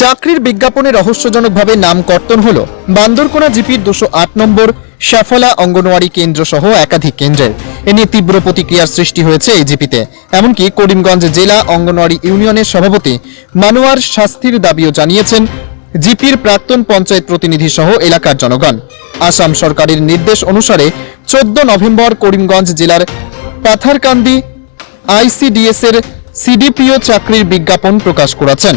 চাকরির বিজ্ঞাপনে রহস্যজনকভাবে নাম কর্তন হলো বান্দরকোনা জিপির 208 নম্বর সাফলা অঙ্গনওয়াড়ি কেন্দ্র সহ একাধিক কেন্দ্রের। এ নিয়ে তীব্র প্রতিক্রিয়ার সৃষ্টি হয়েছে এই জিপিতে। এমনকি করিমগঞ্জ জেলা অঙ্গনওয়াড়ি ইউনিয়নের সভাপতি মানুয়ার শাস্তির দাবিও জানিয়েছেন জিপির প্রাক্তন পঞ্চায়েত প্রতিনিধি সহ এলাকার জনগণ। আসাম সরকারের নির্দেশ অনুসারে 14 নভেম্বর করিমগঞ্জ জেলার পাথারকান্দি আইসিডিএস এর সিডিপিও চাকরির বিজ্ঞাপন প্রকাশ করেছেন।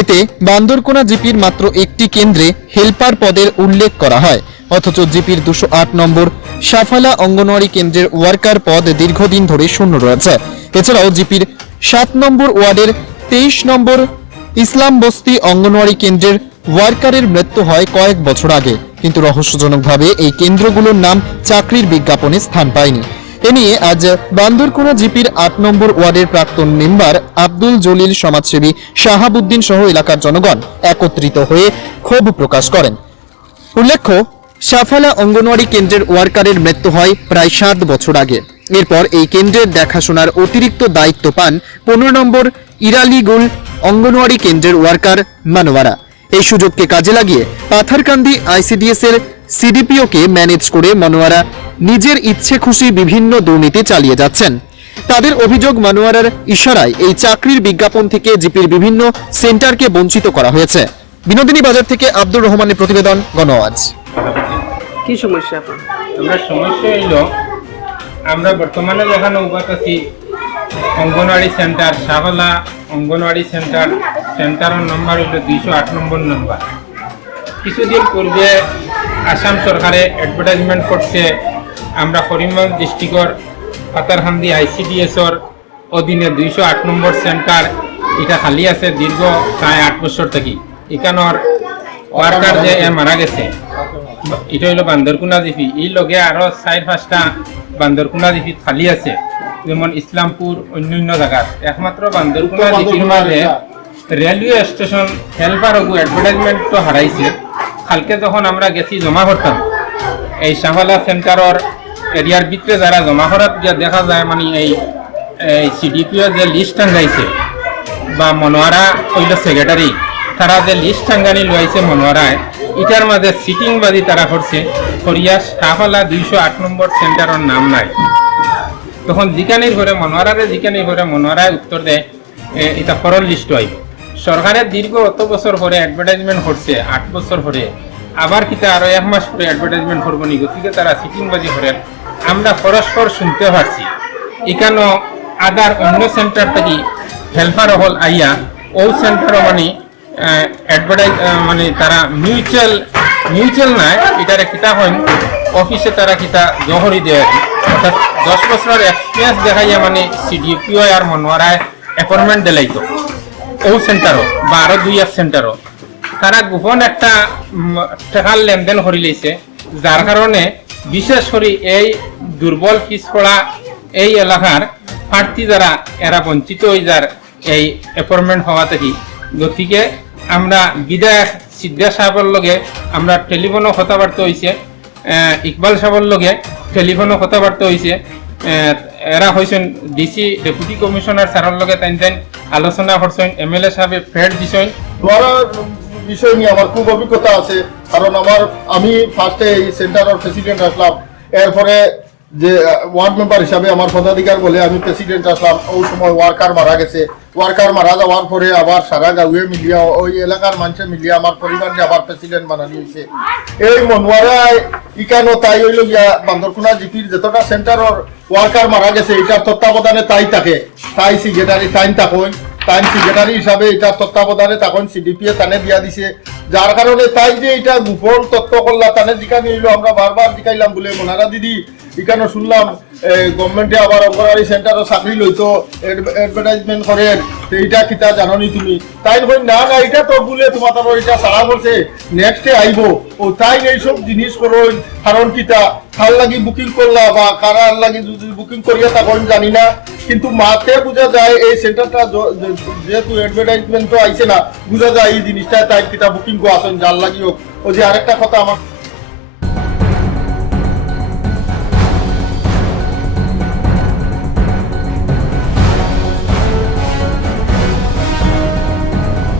এতে বান্দরকোনা জিপির মাত্র একটি কেন্দ্রে হেল্পার পদের উল্লেখ করা হয়, অথচ জিপির 208 নম্বর সাফালা অঙ্গনওয়াড়ি কেন্দ্রের ওয়ার্কার পদ দীর্ঘদিন ধরে শূন্য রয়েছে। এছাড়াও জিপির 7 নম্বর ওয়ার্ডের 23 নম্বর ইসলাম বস্তি অঙ্গনওয়াড়ি কেন্দ্রের ওয়ার্কারের মৃত্যু হয় কয়েক বছর আগে, কিন্তু রহস্যজনকভাবে এই কেন্দ্রগুলোর নাম চাকরির বিজ্ঞাপনে স্থান পায়নি। এ নিয়ে আজ বান্দরকোনা জিপির 8 নম্বর ওয়ার্ডের প্রাক্তন মেম্বার আব্দুল জলিল, সমাজসেবী শাহাবুদ্দিন সহ এলাকার জনগণ একত্রিত হয়ে ক্ষোভ প্রকাশ করেন। উল্লেখ্য, সাফালা অঙ্গনওয়াড়ি কেন্দ্রের ওয়ার্কারের মৃত্যু হয় প্রায় 7 বছর আগে। এরপর এই কেন্দ্রের দেখাশোনার অতিরিক্ত দায়িত্ব পান 15 নম্বর ইরালিগুল অঙ্গনওয়াড়ি কেন্দ্রের ওয়ার্কার মানোয়ারা। এই সুযোগকে কাজে লাগিয়ে পাথারকান্দি আইসিডিএস এর সিডিপিওকে ম্যানেজ করে মনোয়ারা নিজের ইচ্ছে খুশি বিভিন্ন দুর্নীতি চালিয়ে যাচ্ছেন। তাদের অভিযোগ, মনোয়ারার ইশারায় এই চাকরির বিজ্ঞাপন থেকে জিপির বিভিন্ন সেন্টারকে বঞ্চিত করা হয়েছে। বিনোদিনী বাজার থেকে আব্দুর রহমানের প্রতিবেদন, গণআওয়াজ। কি সমস্যা আপনার? আমরা সমস্যা হইল, আমরা বর্তমানে যেখানে উপাত আছি অঙ্গনওয়াড়ি সেন্টার সাফলা অঙ্গনওয়াড়ি সেন্টারের নম্বর হইল 208 নম্বর নম্বর। কিছুদিন পূর্বে আসাম সরকারে অ্যাডভার্টাইজমেন্ট করছে আমরা করিমগঞ্জ ডিস্ট্রিক্টর পাতারকান্দি আইসিডিএসর অধীনে 208 নম্বর সেন্টার এটা খালি আছে দীর্ঘ প্রায় 8 বছর থেকে। এখানোর ওয়ার্কার যে মারা গেছে এটা হইল বান্দরকোনা জিপি। এই লগে আরো 4-5টা বান্দরকোনা জিপি খালি আছে, যেমন ইসলামপুর, অন্যান্য জায়গার। একমাত্র বান্দরকোনা জিপির মাঝে রেলওয়ে স্টেশন হেল্পার অ্যাডভার্টাইজমেন্ট তো হারাইছে। কালকে যখন আমরা গেছি জমা করতাম এই সাফালা সেন্টারের এরিয়ার ভিতরে যারা জমা করার দেখা যায়, মানে এই সিডিপিও যে লিস্ট টাঙ্গাইছে বা মনোয়ারা হইল সেক্রেটারি, তারা যে লিস্ট টাঙ্গানি লইছে মনোয়ারায়, এটার মাঝে সিটিং বাজি তারা করছে করিয়া সাফালা 208 নম্বর সেন্টারের নাম নাই। তখন জিকানির ঘরে মনোয়ারারে জিকানির ঘরে মনোয়ারায় উত্তর দেয় এটা ফরল লিস্ট হইব। সরকারের দীর্ঘ অত বছর পরে অ্যাডভার্টাইজমেন্ট করছে, 8 বছর পরে আবার কিতা আরো 1 মাস পরে অ্যাডভার্টাইজমেন্ট করবো নি, গতিকে তারা সিটিং বাজি করেন। আমরা পরস্পর শুনতে পারছি এখানে আদার অন্য সেন্টার থেকে হেল্পার হল আইয়া ও সেন্টার মানে অ্যাডভার্টাইজ মানে তারা মিউচুয়াল নাই, এটার কিতা হয় অফিসে তারা কিতা জহরি দেয়, অর্থাৎ 10 বছরের এক্সপিরিয়েন্স দেখাইয়া মানে সিডিপিও আর মনোয়ারায় অ্যাপয়েন্টমেন্ট দিলাইতো ও সেন্টারও বা আরো 2 সেন্টারও। তারা গোপন একটা টাকার লেনদেন করে লইছে, যার কারণে বিশেষ করে এই দুর্বল পিছপড়া এই এলাকার প্রার্থী যারা এরা বঞ্চিত হয়ে যার এই অ্যাপয়েন্টমেন্ট হওয়া থেকে। গতিকে আমরা বিধায়ক সিদ্ধা সাহেবের লগে আমরা টেলিফোনও কথাবার্তা হয়েছে, ইকবাল সাহেবের লগে টেলিফোনও কথাবার্তা হয়েছে। এরা হয়েছেন ডিসি ডেপুটি কমিশনার স্যারের লগে তাই আলোচনা করছেন, এমএলএ সাহেব ফেড দিছেন। বিষয় নিয়ে আমার খুব অভিজ্ঞতা আছে, কারণ আমি ফার্স্টে এই সেন্টারের প্রেসিডেন্ট আসলাম, এরপরে যে ওয়ার্ড মেম্বার হিসাবে আমার পদাধিকার বলে আমি প্রেসিডেন্ট আসলাম। ওই সময় ওয়ার্কার মারা গেছে, ওয়ার্কার মারা যাওয়ার পরে আবার সারা গাঁয়ে মিলিয়া ওই এলাকার মানুষে মিলিয়া আমার পরিবারকে আবার প্রেসিডেন্ট বানানো হয়েছে। এই মনোয়ারায় ইকানো তাই হইল গিয়া বান্দরকোনা জিপির যতটা সেন্টারের ওয়ার্কার মারা গেছে এটার তত্ত্বাবধানে তাই থাকে, তাই সেক্রেটারি টাইম সেক্রেটারি হিসাবে এটা তত্ত্বাবধানে তখন সিডিপিএ তানে দিয়া দিছে, যার কারণে তাই যে এটা গোপন তত্ত্ব করলা তানে জিকানি হইলো। আমরা বারবার জিকাইলাম বলে মোনারা দিদি এখানে শুনলাম গভর্নমেন্টে আবার অঙ্গনওয়াড়ি সেন্টারও চাকরি লইতো, অ্যাডভার্টাইজমেন্ট করে, এইটা কিতা জানি তুমি? তাই না না এটা তো বলে তোমার এটা সারা বলছে নেক্সটে আইব ও তাই এইসব জিনিস করুন। কারণ কিতা কার লাগি বুকিং করলা বা কারার লাগি যদি বুকিং করিয়া তখন জানি না, কিন্তু মাতে বোঝা যায় এই সেন্টারটা যেহেতু অ্যাডভার্টাইজমেন্ট তো আইছে না, বোঝা যায় এই জিনিসটা তাই কিতা বুকিং কো আসেন যার লাগি হোক। ও যে আরেকটা কথা আমার